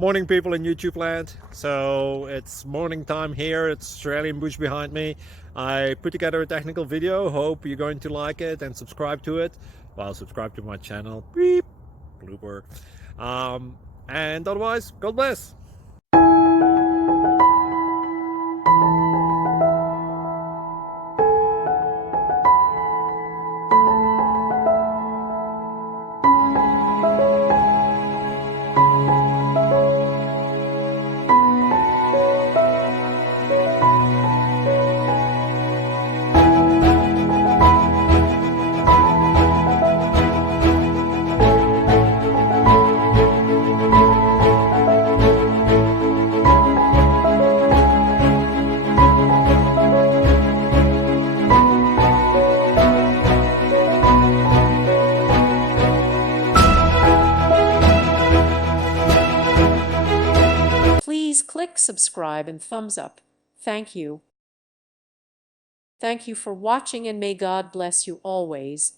Morning, people in YouTube land. So it's morning time here. It's Australian bush behind me. I put together a technical video. Hope you're going to like it and subscribe to it. Well, subscribe to my channel. Beep, blooper. And otherwise, God bless. Please click subscribe and thumbs up. Thank you. Thank you for watching, and may God bless you always.